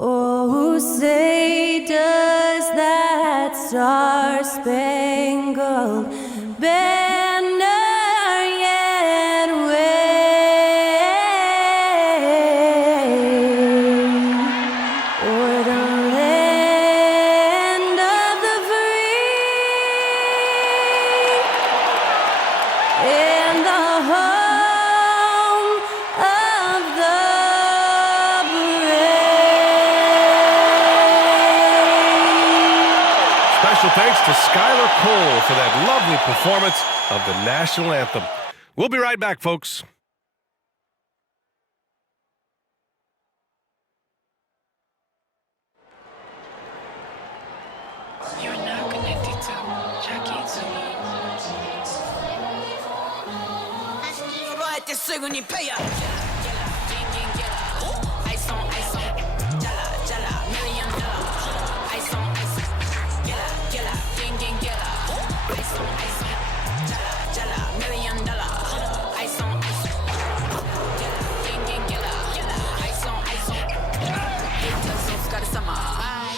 Oh, say does that star-spangled banner yet wave o'er the land of the free and the home of the Special thanks to Skylar Cole for that lovely performance of the national anthem. We'll be right back, folks. You're now connected to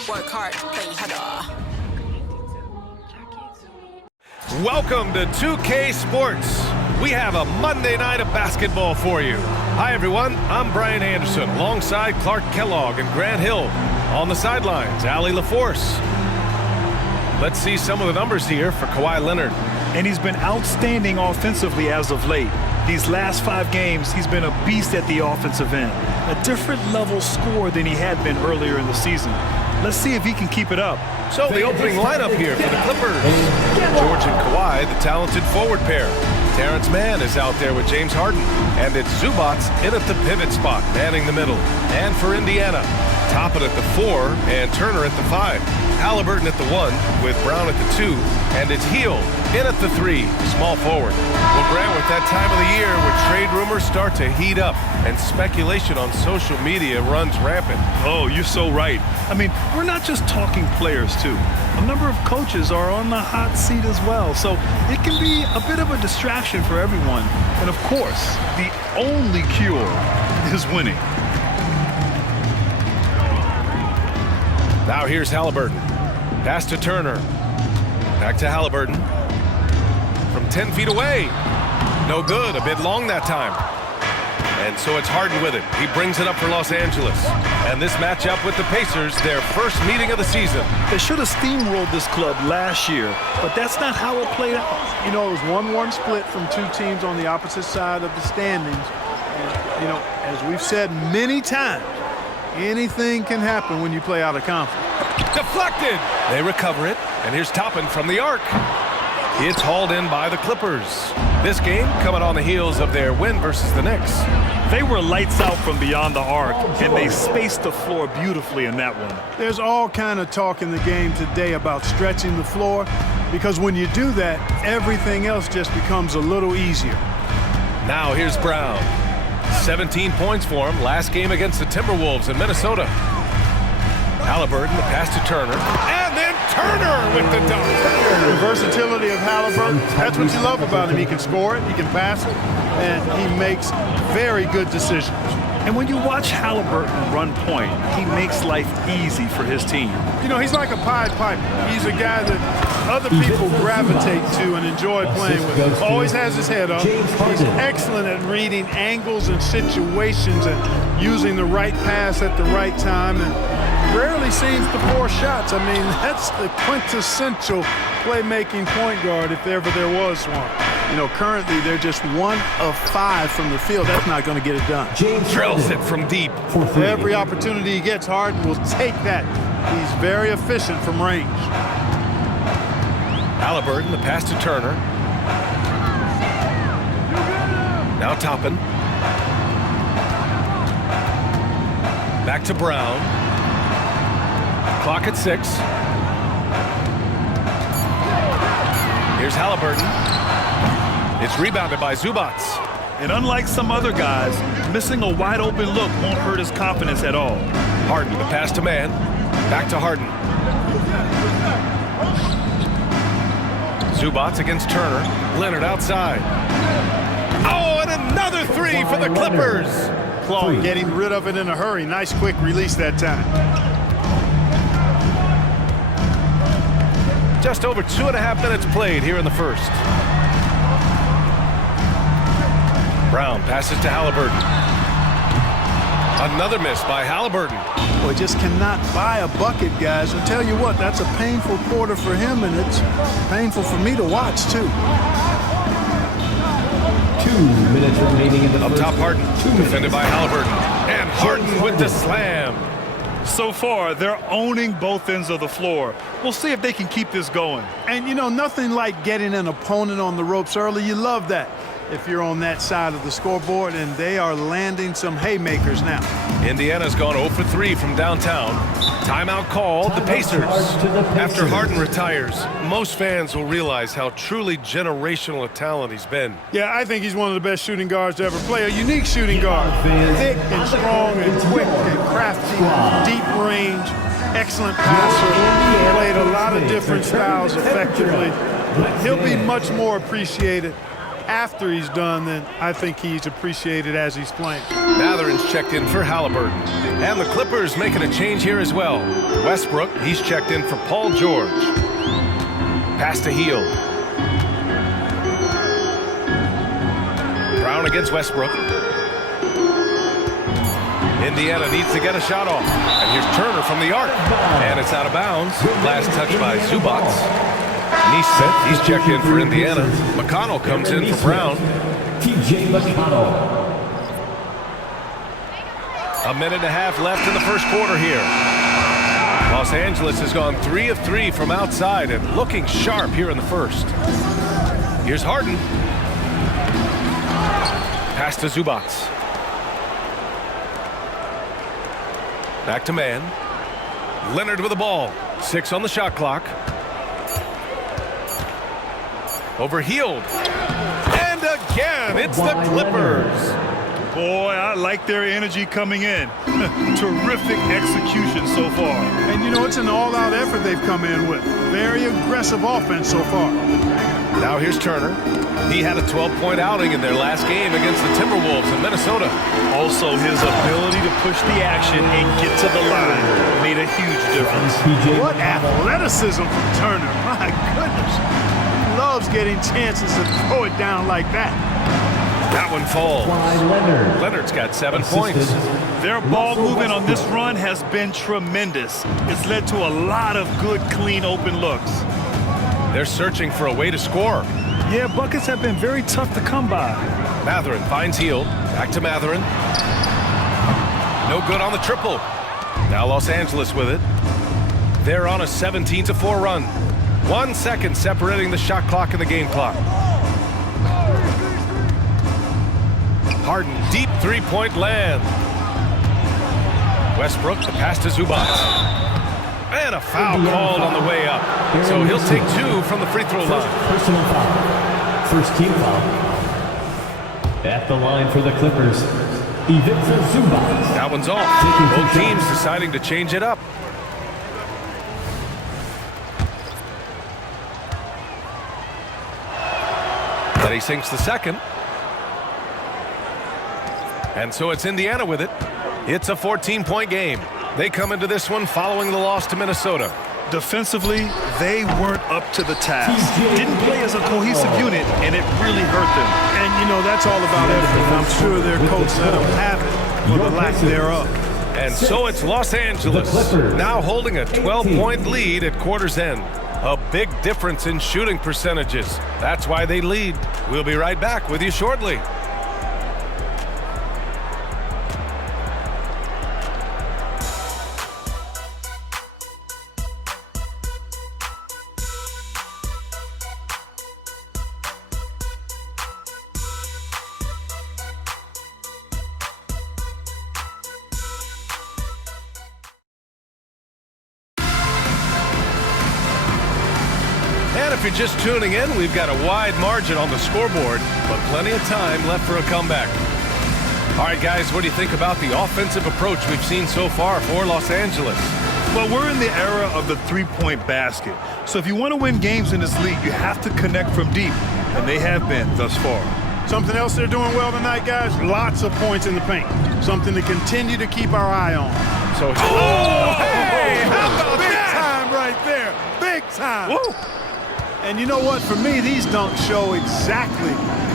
Work hard, play harder. Welcome to 2K Sports. We have a Monday night of basketball for you. Hi, everyone. I'm Brian Anderson, alongside Clark Kellogg and Grant Hill. On the sidelines, Allie LaForce. Let's see some of the numbers here for Kawhi Leonard. And he's been outstanding offensively as of late. These last 5 games, he's been a beast at the offensive end. A different level scorer than he had been earlier in the season. Let's see if he can keep it up. So the opening lineup here for the Clippers. George and Kawhi, the talented forward pair. Terrence Mann is out there with James Harden. And it's Zubac in at the pivot spot, manning the middle. And for Indiana, Toppin at the 4 and Turner at the 5. Halliburton at the 1 with Brown at the 2. And it's Hield in at the 3, small forward. Well, Grant, with that time of the year where trade rumors start to heat up and speculation on social media runs rampant. Oh, you're so right. I mean, we're not just talking players, too. A number of coaches are on the hot seat as well, so it can be a bit of a distraction for everyone. And, of course, the only cure is winning. Now here's Halliburton. Pass to Turner. Back to Halliburton. From 10 feet away. No good. A bit long that time. And so it's Harden with it. He brings it up for Los Angeles. And this matchup with the Pacers, their first meeting of the season. They should have steamrolled this club last year, but that's not how it played out. You know, it was 1-1 split from 2 teams on the opposite side of the standings. And, you know, as we've said many times, anything can happen when you play out of conference. Deflected. They recover it. And here's Toppin from the arc. It's hauled in by the Clippers. This game coming on the heels of their win versus the Knicks. They were lights out from beyond the arc, and they spaced the floor beautifully in that one. There's all kind of talk in the game today about stretching the floor, because when you do that, everything else just becomes a little easier. Now here's Brown. 17 points for him last game against the Timberwolves in Minnesota. Halliburton, the pass to Turner, and then Turner with the dunk. The versatility of Halliburton, that's what you love about him. He can score it, he can pass it, and he makes very good decisions. And when you watch Halliburton run point, he makes life easy for his team. You know, he's like a Pied Piper. He's a guy that other people gravitate to and enjoy playing with. Always has his head up. He's excellent at reading angles and situations and using the right pass at the right time, and rarely seems to pour shots. I mean, that's the quintessential playmaking point guard if ever there was one. You know, currently they're just 1 of 5 from the field. That's not going to get it done. Drills it from deep. Every opportunity he gets, Harden will take that. He's very efficient from range. Halliburton, the pass to Turner. Now Toppin. Back to Brown. Clock at 6. Here's Halliburton. It's rebounded by Zubac. And unlike some other guys, missing a wide-open look won't hurt his confidence at all. Harden, the pass to Mann. Back to Harden. Zubac against Turner. Leonard outside. Oh, and another 3 for the Clippers. claw, getting rid of it in a hurry. Nice quick release that time. Just over 2.5 minutes played here in the first. Brown passes to Halliburton. Another miss by Halliburton. Boy, just cannot buy a bucket, guys. I'll tell you what, that's a painful quarter for him, and it's painful for me to watch, too. 2 minutes remaining in the Up first. top, Harden. Defended by Halliburton. And Harden with the slam. So far, they're owning both ends of the floor. We'll see if they can keep this going. And, you know, nothing like getting an opponent on the ropes early. You love that if you're on that side of the scoreboard, and they are landing some haymakers now. Indiana's gone 0 for 3 from downtown. Timeout called the Pacers. After Harden retires, most fans will realize how truly generational a talent he's been. Yeah, I think he's one of the best shooting guards to ever play. A unique shooting guard. Thick and strong and quick and crafty, deep range, excellent passer. Played a lot of different styles effectively. He'll be much more appreciated after he's done than I think he's appreciated as he's playing. Mathurin's checked in for Halliburton. And the Clippers making a change here as well. Westbrook, he's checked in for Paul George. Pass to Hield. Brown against Westbrook. Indiana needs to get a shot off. And here's Turner from the arc. And it's out of bounds. Last touch by Zubac. Neesmith, he's checked in for Indiana. McConnell comes in for Brown. TJ McConnell. 1.5 minutes left in the first quarter here. Los Angeles has gone 3 of 3 from outside and looking sharp here in the first. Here's Harden. Pass to Zubac. Back to man. Leonard with the ball. 6 on the shot clock. Over Hield. And again, it's the Clippers. Boy, I like their energy coming in. Terrific execution so far. And, you know, it's an all-out effort they've come in with. Very aggressive offense so far. Now here's Turner. He had a 12-point outing in their last game against the Timberwolves in Minnesota. Also, his ability to push the action and get to the line made a huge difference. What athleticism from Turner. My goodness. Loves getting chances to throw it down like that. That one falls. Leonard's got 7 points. Their ball movement on this run has been tremendous. It's led to a lot of good, clean, open looks. They're searching for a way to score. Yeah, buckets have been very tough to come by. Mathurin finds Hield. Back to Mathurin. No good on the triple. Now Los Angeles with it. They're on a 17-4 run. 1 second separating the shot clock and the game clock. Harden, deep three-point land. Westbrook, the pass to Zubac. And a foul called on the way up. So he'll take 2 from the free throw line. Personal foul. First team foul. At the line for the Clippers, Ivica Zubac. That one's off. Both teams deciding to change it up. But he sinks the second. And so it's Indiana with it. It's a 14-point game. They come into this one following the loss to Minnesota. Defensively, they weren't up to the task. Didn't play as a cohesive unit, and it really hurt them. And, you know, that's all about effort. I'm sure their coach let them have it for the lack thereof. And so it's Los Angeles now holding a 12-point lead at quarter's end. A big difference in shooting percentages. That's why they lead. We'll be right back with you shortly. And if you're just tuning in, we've got a wide margin on the scoreboard, but plenty of time left for a comeback. All right, guys, what do you think about the offensive approach we've seen so far for Los Angeles? Well, we're in the era of the three-point basket. So if you want to win games in this league, you have to connect from deep, and they have been thus far. Something else they're doing well tonight, guys, lots of points in the paint. Something to continue to keep our eye on. So, Hey, how about big time right there? Big time. Woo. And you know what? For me, these dunks show exactly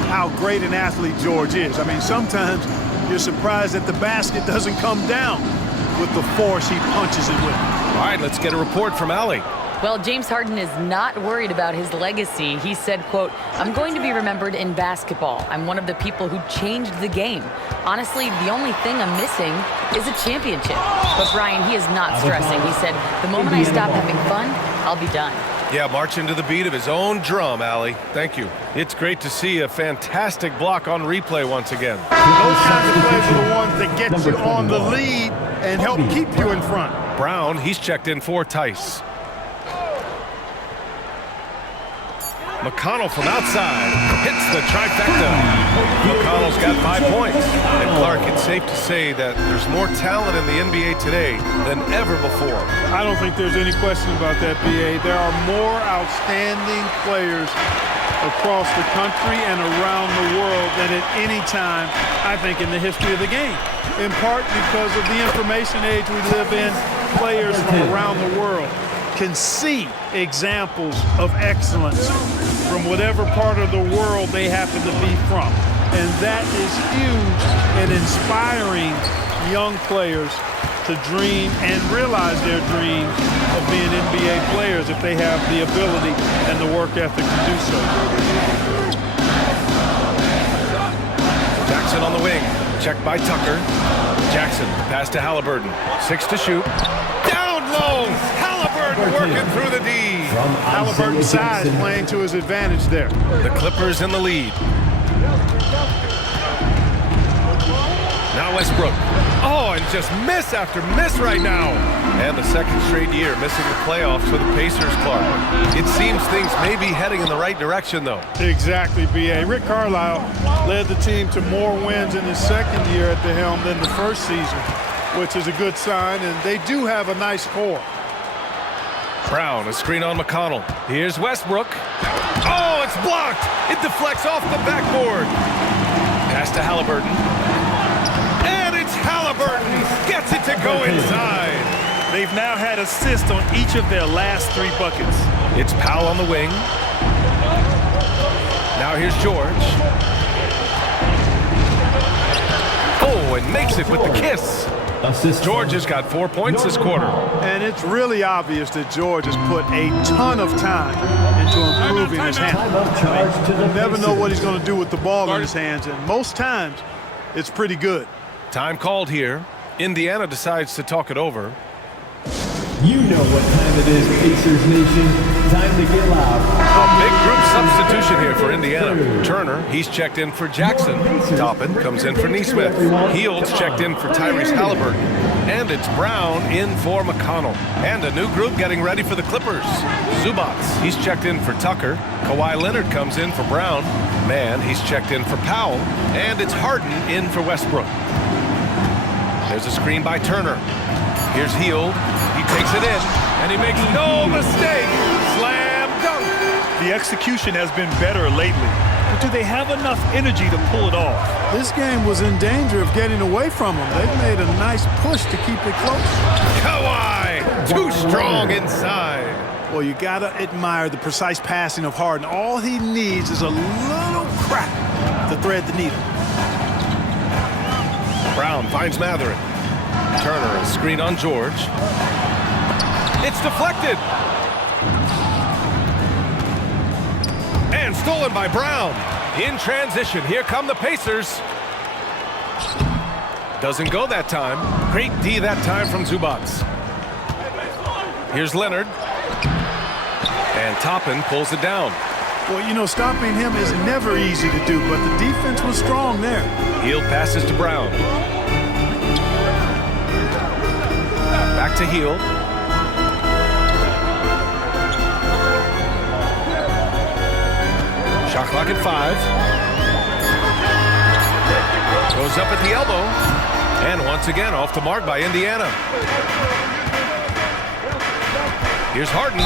how great an athlete George is. I mean, sometimes you're surprised that the basket doesn't come down with the force he punches it with. All right, let's get a report from Allie. Well, James Harden is not worried about his legacy. He said, quote, "I'm going to be remembered in basketball. I'm one of the people who changed the game. Honestly, the only thing I'm missing is a championship." But Brian, he is not stressing. He said, "The moment I stop having fun, I'll be done." Yeah, marching to the beat of his own drum, Allie. Thank you. It's great to see a fantastic block on replay once again. Those kinds of plays are the ones that get you on the lead and help keep you in front. Brown, he's checked in for Tice. McConnell from outside hits the trifecta. McConnell's got 5 points. And Clark, it's safe to say that there's more talent in the NBA today than ever before. I don't think there's any question about that, BA. There are more outstanding players across the country and around the world than at any time, I think, in the history of the game. In part because of the information age we live in, players from around the world can see examples of excellence from whatever part of the world they happen to be from. And that is huge in inspiring young players to dream and realize their dreams of being NBA players if they have the ability and the work ethic to do so. Jackson on the wing. Checked by Tucker. Jackson, pass to Halliburton. 6 to shoot. Down low. Halliburton working through the D. Halliburton's size playing to his advantage there. The Clippers in the lead. Now Westbrook. Oh, and just miss after miss right now. And the second straight year missing the playoffs for the Pacers, Clark. It seems things may be heading in the right direction, though. Exactly, B.A. Rick Carlisle led the team to more wins in his second year at the helm than the first season, which is a good sign, and they do have a nice core. Brown, a screen on McConnell. Here's Westbrook. Oh, it's blocked. It deflects off the backboard. Pass to Halliburton. And it's Halliburton. Gets it to go inside. They've now had assists on each of their last 3 buckets. It's Powell on the wing. Now here's George. Oh, and makes it with the kiss. George has got 4 points this quarter. And it's really obvious that George has put a ton of time into improving his handle. You never know what he's going to do with the ball in his hands, and most times it's pretty good. Time called here. Indiana decides to talk it over. You know what time it is, Pacers Nation. Time to get loud. A big group substitution here for Indiana. Turner, he's checked in for Jackson. Toppin comes in for Nesmith. Heald's checked in for Tyrese Halliburton. And it's Brown in for McConnell. And a new group getting ready for the Clippers. Zubats, he's checked in for Tucker. Kawhi Leonard comes in for Brown. Mann, he's checked in for Powell. And it's Harden in for Westbrook. There's a screen by Turner. Here's Hield. He takes it in, and he makes no mistake. Slam dunk. The execution has been better lately, but do they have enough energy to pull it off? This game was in danger of getting away from them. They've made a nice push to keep it close. Kawhi, too strong inside. Well, you gotta admire the precise passing of Harden. All he needs is a little crack to thread the needle. Brown finds Matherin. Turner, a screen on George. It's deflected. And stolen by Brown. In transition, here come the Pacers. Doesn't go that time. Great D that time from Zubats. Here's Leonard. And Toppin pulls it down. Well, you know, stopping him is never easy to do, but the defense was strong there. Hield passes to Brown. Back to Hield. Shot clock at 5. Goes up at the elbow. And once again, off the mark by Indiana. Here's Harden.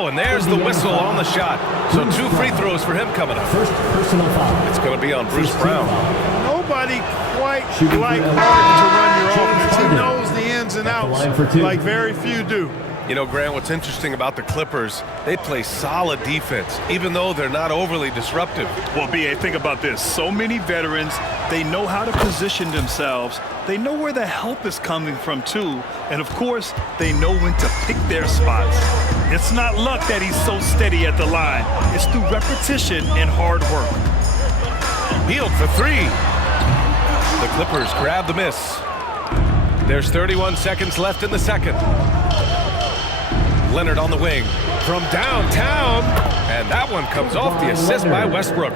Oh, and there's the whistle on the shot. So 2 free throws for him coming up. First personal foul. It's going to be on Bruce Brown. Nobody quite Shooting like for Harden to run your James offense. He Harden. knows the ins and At the line outs for 2. like very few do. You know, Grant, what's interesting about the Clippers, they play solid defense, even though they're not overly disruptive. Well, B.A., think about this. So many veterans, they know how to position themselves. They know where the help is coming from, too. And, of course, they know when to pick their spots. It's not luck that he's so steady at the line. It's through repetition and hard work. Healed for 3. The Clippers grab the miss. There's 31 seconds left in the second. Leonard on the wing from downtown, and that one comes off the assist by Westbrook.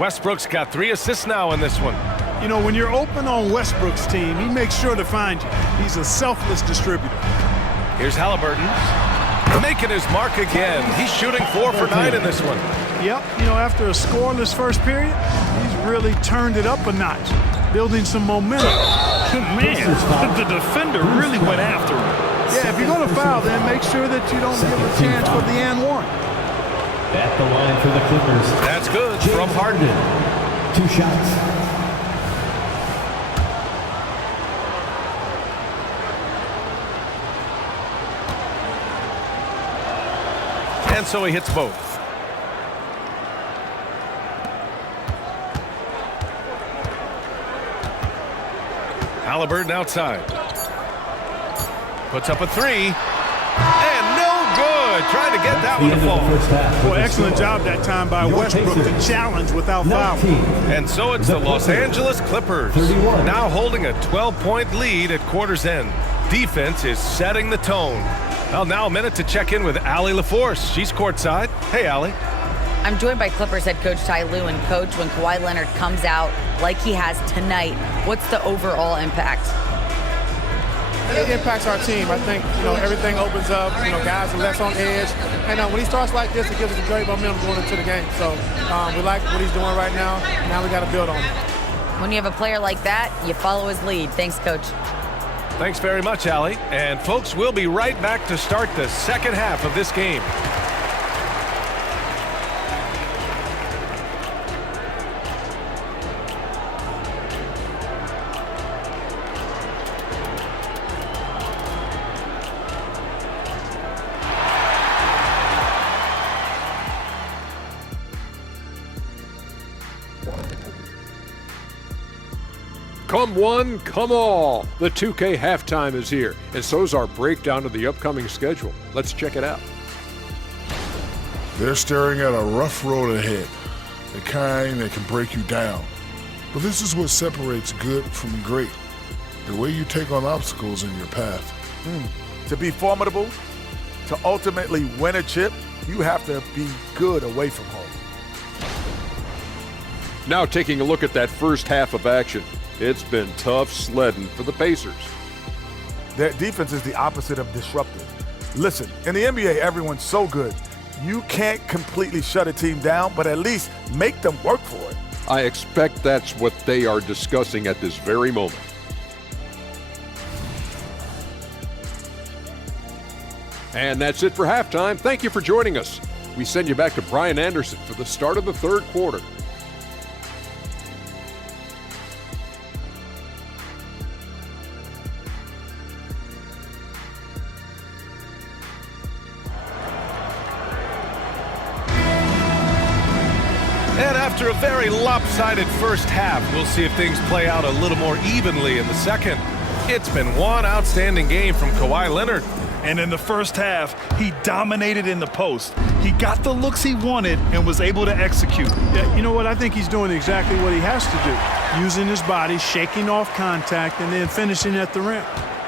Westbrook's got 3 assists now in this one. You know, when you're open on Westbrook's team, he makes sure to find you. He's a selfless distributor. Here's Halliburton making his mark again. He's shooting 4 for 9 in this one. Yep, you know, after a scoreless first period, he's really turned it up a notch, building some momentum. Man, the defender really went after him. Yeah, if you're going to foul, then make sure that you don't give a chance for the and one. At the line for the Clippers. That's good James from Harden. 2 shots. And so he hits both. Halliburton outside. Puts up a 3. And no good. Trying to get that one to fall. Well, excellent job that time by Westbrook to challenge without foul. And so it's the Los Angeles Clippers 31. now holding a 12-point lead at quarter's end. Defense is setting the tone. Well, now a minute to check in with Allie LaForce. She's courtside. Hey, Allie. I'm joined by Clippers head coach Ty Lue. And coach, when Kawhi Leonard comes out like he has tonight, what's the overall impact? It impacts our team. I think, you know, everything opens up. You know, guys are less on edge. And when he starts like this, it gives us a great momentum going into the game. So we like what he's doing right now. Now we got to build on it. When you have a player like that, you follow his lead. Thanks, coach. Thanks very much, Allie. And folks, we'll be right back to start the second half of this game. Come one, come all. The 2K halftime is here, and so's our breakdown of the upcoming schedule. Let's check it out. They're staring at a rough road ahead, the kind that can break you down. But this is what separates good from great, the way you take on obstacles in your path. To be formidable, to ultimately win a chip, you have to be good away from home. Now taking a look at that first half of action. It's been tough sledding for the Pacers. Their defense is the opposite of disruptive. Listen, in the NBA, everyone's so good. You can't completely shut a team down, but at least make them work for it. I expect that's what they are discussing at this very moment. And that's it for halftime. Thank you for joining us. We send you back to Brian Anderson for the start of the third quarter. And after a very lopsided first half, we'll see if things play out a little more evenly in the second. It's been one outstanding game from Kawhi Leonard. And in the first half, he dominated in the post. He got the looks he wanted and was able to execute. Yeah, you know what? I think he's doing exactly what he has to do. Using his body, shaking off contact, and then finishing at the rim.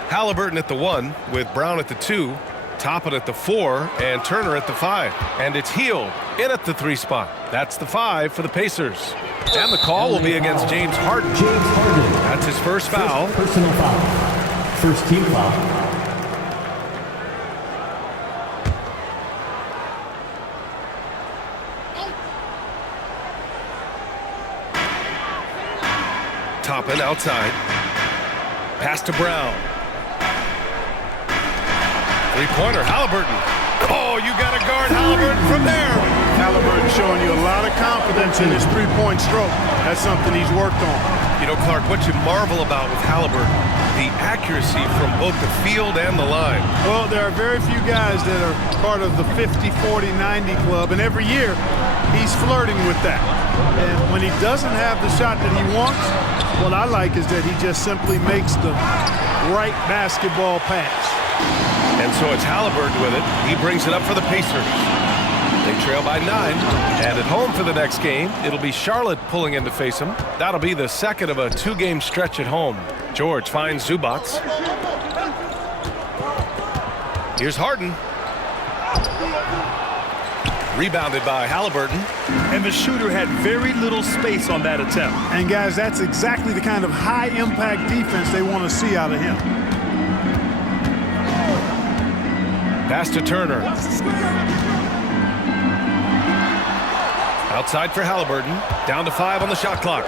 Halliburton at the 1 with Brown at the 2. Toppin at the 4 and Turner at the 5. And it's Hield in at the 3 spot. That's the 5 for the Pacers. And the call will be against James Harden. That's his first foul. Personal foul. First team foul. Toppin outside. Pass to Brown. Three-pointer, Halliburton. Oh, you got to guard Halliburton from there. Halliburton showing you a lot of confidence in his three-point stroke. That's something he's worked on. You know, Clark, what you marvel about with Halliburton, the accuracy from both the field and the line. Well, there are very few guys that are part of the 50, 40, 90 club, and every year he's flirting with that. And when he doesn't have the shot that he wants, what I like is that he just simply makes the right basketball pass. And so it's Halliburton with it. He brings it up for the Pacers. They trail by 9, and at home for the next game, it'll be Charlotte pulling in to face them. That'll be the second of a 2-game stretch at home. George finds Zubac. Here's Harden. Rebounded by Halliburton. And the shooter had very little space on that attempt. And guys, that's exactly the kind of high-impact defense they want to see out of him. Pass to Turner. Outside for Halliburton. Down to 5 on the shot clock.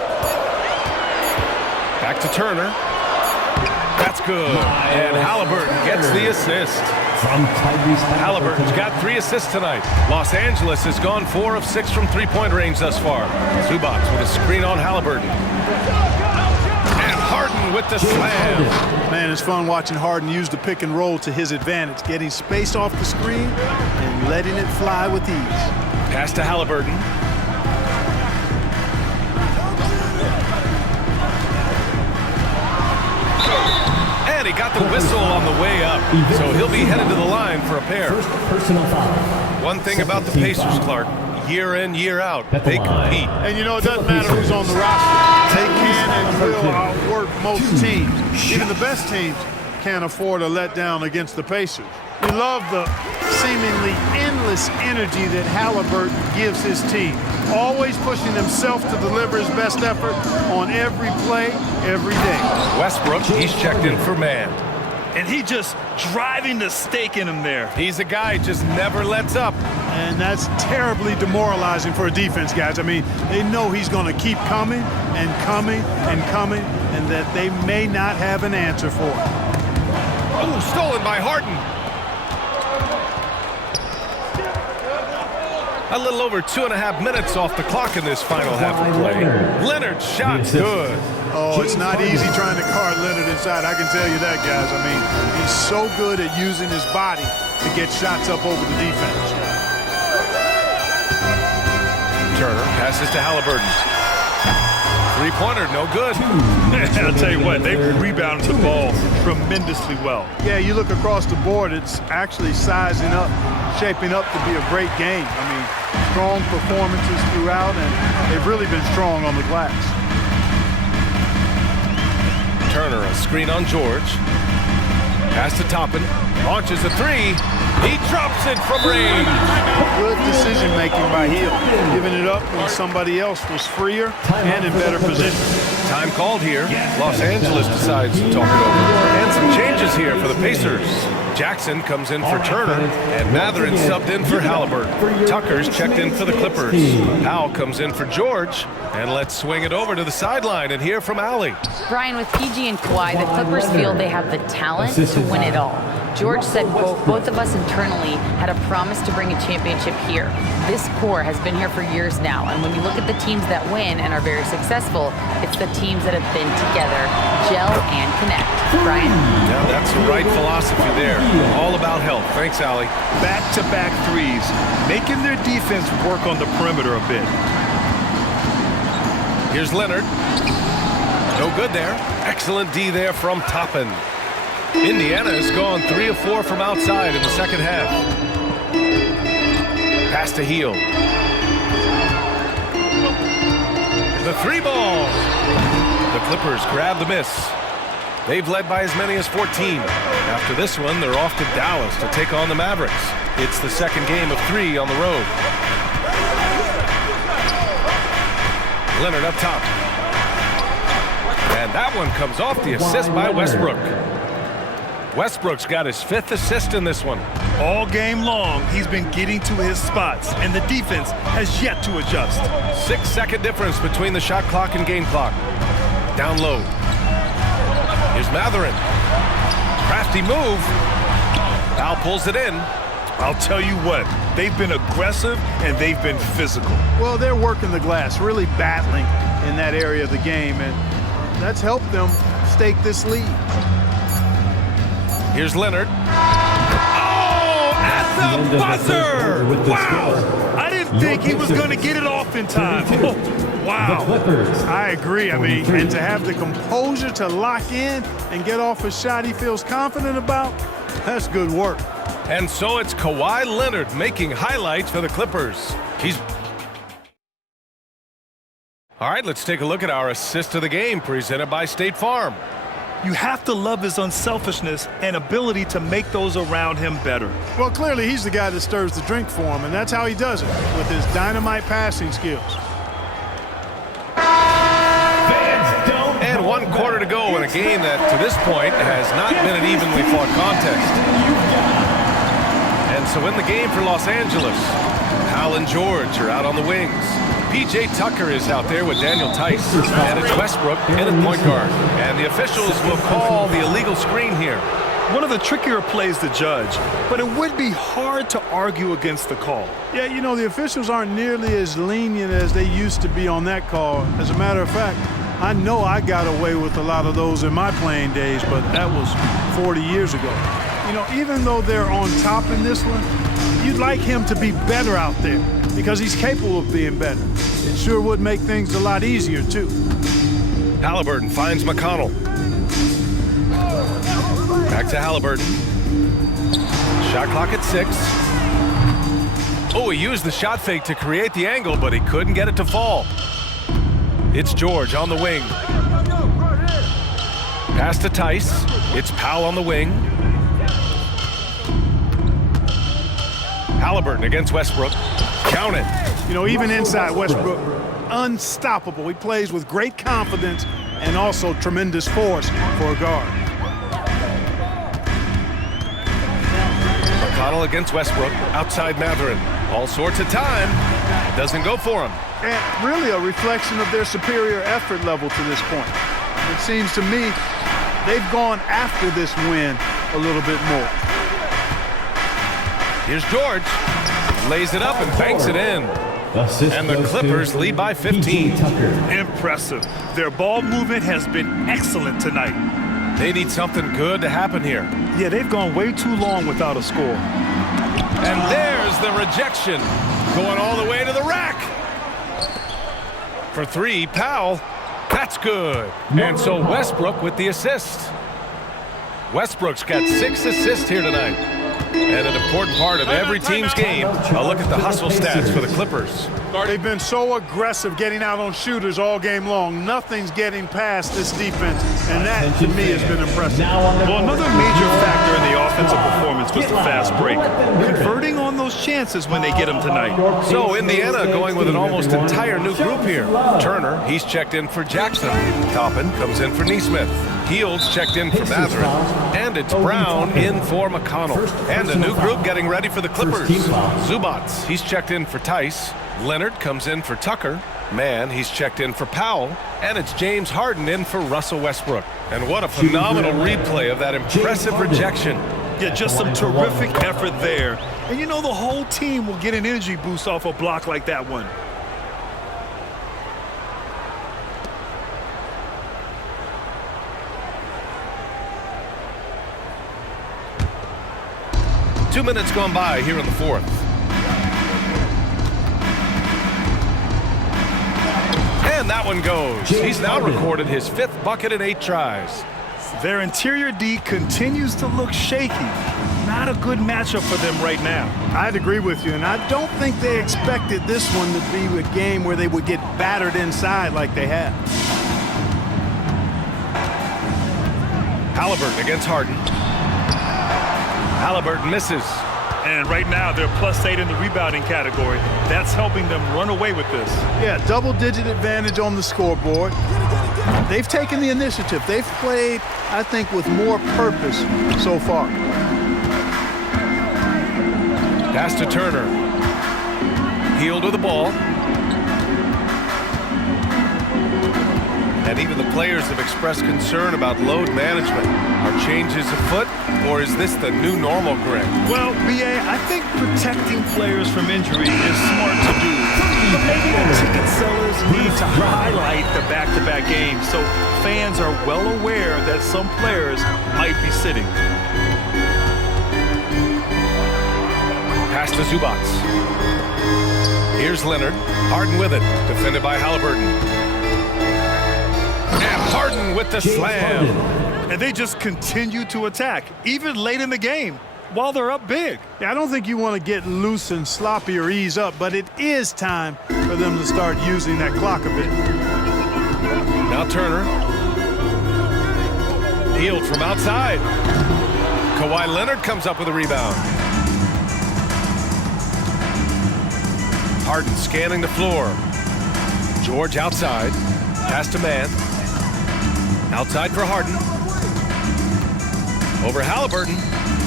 Back to Turner. That's good. And Halliburton gets the assist. Halliburton's got 3 assists tonight. Los Angeles has gone 4 of 6 from three-point range thus far. Zubac with a screen on Halliburton. And Harden with the slam. Man, it's fun watching Harden use the pick and roll to his advantage, getting space off the screen and letting it fly with ease. Pass to Halliburton. And he got the whistle on the way up, so he'll be headed to the line for a pair. Personal foul. One thing about the Pacers, Clark, year in, year out, they compete. And you know, it doesn't matter who's on the roster. They can and will outwork most teams. Even the best teams can't afford a letdown against the Pacers. We love the seemingly endless energy that Halliburton gives his team. Always pushing himself to deliver his best effort on every play, every day. Westbrook, he's checked in for man. And he just driving the stake in him there. He's a guy who just never lets up. And that's terribly demoralizing for a defense, guys. I mean, they know he's going to keep coming and coming and coming, and that they may not have an answer for it. Oh, stolen by Harden. A little over 2.5 minutes off the clock in this final half of play. Leonard's shot good. Oh, it's not easy trying to guard Leonard inside. I can tell you that, guys. I mean, he's so good at using his body to get shots up over the defense. Turner passes to Halliburton. Three-pointer, no good. I'll tell you what, they've rebounded the ball tremendously well. Yeah, you look across the board, it's actually sizing up, shaping up to be a great game. I mean, strong performances throughout, and they've really been strong on the glass. Turner, a screen on George. Pass to Toppin. Launches a 3. He drops it from range. Good decision-making by Hill, giving it up when somebody else was freer and in better position. Time called here. Los Angeles decides to talk it over. And some changes here for the Pacers. Jackson comes in for Turner, and Matherin subbed in for Halliburton. Tucker's checked in for the Clippers. Powell comes in for George, and let's swing it over to the sideline and hear from Allie. Brian, with PG and Kawhi, the Clippers feel they have the talent to win it all. George said, quote, both of us internally had a promise to bring a championship here. This core has been here for years now, and when you look at the teams that win and are very successful, it's the teams that have been together, gel and connect. Brian? Yeah, that's the right philosophy there. All about health. Thanks, Allie. Back-to-back threes, making their defense work on the perimeter a bit. Here's Leonard. No good there. Excellent D there from Toppin. Indiana has gone 3 of 4 from outside in the second half. Pass to Hill. The 3-ball. The Clippers grab the miss. They've led by as many as 14. After this one, they're off to Dallas to take on the Mavericks. It's the second game of 3 on the road. Leonard up top. And that one comes off the assist by Westbrook. Westbrook's got his 5th assist in this one. All game long, he's been getting to his spots, and the defense has yet to adjust. 6-second difference between the shot clock and game clock. Down low. Here's Matherin. Crafty move. Powell pulls it in. I'll tell you what, they've been aggressive and they've been physical. Well, they're working the glass, really battling in that area of the game, and that's helped them stake this lead. Here's Leonard. Oh, at the buzzer! Wow! I didn't think he was going to get it off in time. Oh, wow. I agree. I mean, and to have the composure to lock in and get off a shot he feels confident about, that's good work. And so it's Kawhi Leonard making highlights for the Clippers. All right, let's take a look at our assist of the game presented by State Farm. You have to love his unselfishness and ability to make those around him better. Well, clearly he's the guy that stirs the drink for him, and that's how he does it, with his dynamite passing skills. And 1 quarter to go in a game that, to this point, has not been an evenly fought contest. And so in the game for Los Angeles, Powell and George are out on the wings. P.J. Tucker is out there with Daniel Tice, and it's Westbrook in at point guard. And the officials will call the illegal screen here. One of the trickier plays to judge, but it would be hard to argue against the call. Yeah, you know, the officials aren't nearly as lenient as they used to be on that call. As a matter of fact, I know I got away with a lot of those in my playing days, but that was 40 years ago. You know, even though they're on top in this one, you'd like him to be better out there because he's capable of being better. It sure would make things a lot easier, too. Halliburton finds McConnell. Back to Halliburton. Shot clock at 6. Oh, he used the shot fake to create the angle, but he couldn't get it to fall. It's George on the wing. Pass to Tice. It's Powell on the wing. Halliburton against Westbrook. Count it. You know, even inside Westbrook, unstoppable. He plays with great confidence and also tremendous force for a guard. McConnell against Westbrook. Outside Matherin. All sorts of time. Doesn't go for him. And really a reflection of their superior effort level to this point. It seems to me they've gone after this win a little bit more. Here's George. Lays it up and banks it in. And the Clippers lead by 15. Impressive. Their ball movement has been excellent tonight. They need something good to happen here. Yeah, they've gone way too long without a score. And there's the rejection. Going all the way to the rack. For 3, Powell. That's good. And so Westbrook with the assist. Westbrook's got 6 assists here tonight. And an important part of every team's game. A look at the hustle stats for the Clippers. They've been so aggressive getting out on shooters all game long. Nothing's getting past this defense, and that, to me, has been impressive. Well, another major factor in the offensive performance was the fast break. Converting on those chances when they get them tonight. So Indiana going with an almost entire new group here. Turner, he's checked in for Jackson. Toppin comes in for Neesmith. Heels checked in for Matherin. And it's Brown in for McConnell. And a new group getting ready for the Clippers. Zubats, he's checked in for Tice. Leonard comes in for Tucker. Mann, he's checked in for Powell. And it's James Harden in for Russell Westbrook. And what a phenomenal replay of that impressive rejection. Yeah, just some terrific effort there. And you know the whole team will get an energy boost off a block like that one. Two minutes gone by here in the 4th. And that one goes. He's now recorded his 5th bucket in 8 tries. Their interior D continues to look shaky. Not a good matchup for them right now. I'd agree with you, and I don't think they expected this one to be a game where they would get battered inside like they have. Halliburton against Harden. Halliburton misses. And right now, they're +8 in the rebounding category. That's helping them run away with this. Yeah, double-digit advantage on the scoreboard. They've taken the initiative. They've played, I think, with more purpose so far. Pass to Turner. Heel to the ball. And even the players have expressed concern about load management. Are changes afoot, or is this the new normal, Greg? Well, BA, I think protecting players from injury is smart to do. But maybe the ticket sellers need to highlight the back-to-back games so fans are well aware that some players might be sitting. Pass to Zubats. Here's Leonard. Harden with it. Defended by Halliburton. And Harden with the slam. And they just continue to attack, even late in the game, while they're up big. Yeah, I don't think you want to get loose and sloppy or ease up, but it is time for them to start using that clock a bit. Now Turner. Healed from outside. Kawhi Leonard comes up with a rebound. Harden scanning the floor. George outside. Pass to man. Outside for Harden. Over Halliburton.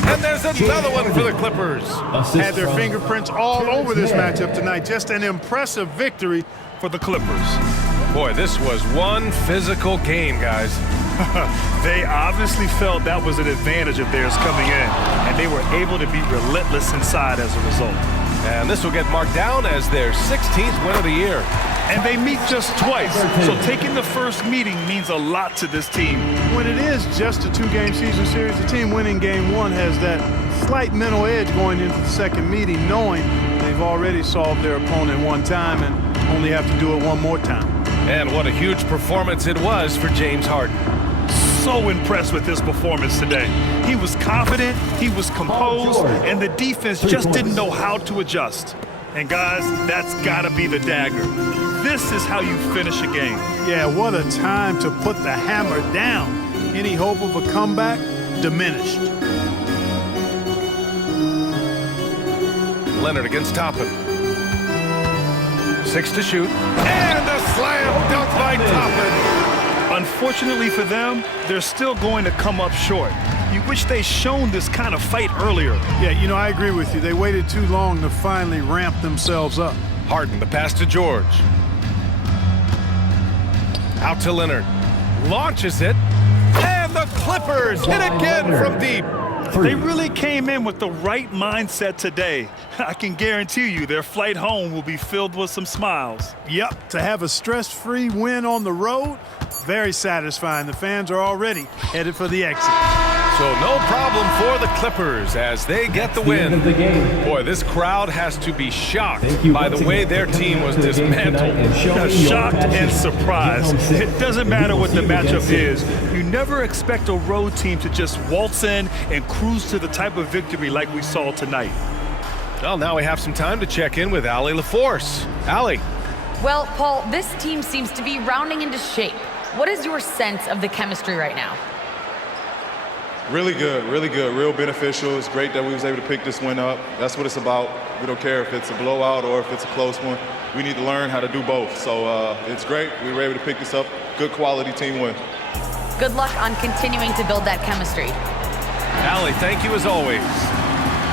And there's another one for the Clippers. Had their fingerprints all over this matchup tonight. Just an impressive victory for the Clippers. Boy, this was one physical game, guys. They obviously felt that was an advantage of theirs coming in, and they were able to be relentless inside as a result. And this will get marked down as their 16th win of the year. And they meet just twice, so taking the first meeting means a lot to this team. When it is just a two-game season series, the team winning game one has that slight mental edge going into the second meeting, knowing they've already solved their opponent one time and only have to do it one more time. And what a huge performance it was for James Harden. So impressed with his performance today. He was confident, he was composed, and the defense just didn't know how to adjust. And guys, that's gotta be the dagger. This is how you finish a game. Yeah, what a time to put the hammer down. Any hope of a comeback diminished. Leonard against Toppin. 6 to shoot. And a slam dunk by Toppin. Unfortunately for them, they're still going to come up short. You wish they'd shown this kind of fight earlier. Yeah, you know, I agree with you. They waited too long to finally ramp themselves up. Harden, the pass to George. Out to Leonard. Launches it. And the Clippers hit again from deep. They really came in with the right mindset today. I can guarantee you their flight home will be filled with some smiles. Yep, to have a stress-free win on the road, very satisfying. The fans are already headed for the exit. So no problem for the Clippers as they get the win. Boy, this crowd has to be shocked by the way their team was dismantled. Shocked and surprised. It doesn't matter what the matchup is. You never expect a road team to just waltz in and cruise to the type of victory like we saw tonight. Well, now we have some time to check in with Allie LaForce. Allie. Well, Paul, this team seems to be rounding into shape. What is your sense of the chemistry right now? Really good, real beneficial. It's great that we was able to pick this win up. That's what it's about. We don't care if it's a blowout or if it's a close one. We need to learn how to do both. So it's great. We were able to pick this up. Good quality team win. Good luck on continuing to build that chemistry. Allie, thank you as always.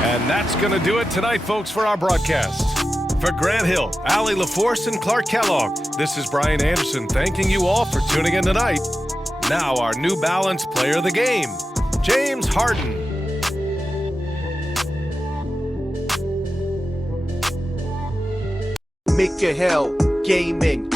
And that's going to do it tonight, folks, for our broadcast. For Grant Hill, Allie LaForce, and Clark Kellogg, this is Brian Anderson thanking you all for tuning in tonight. Now our New Balance player of the game, James Harden. Make your hell gaming.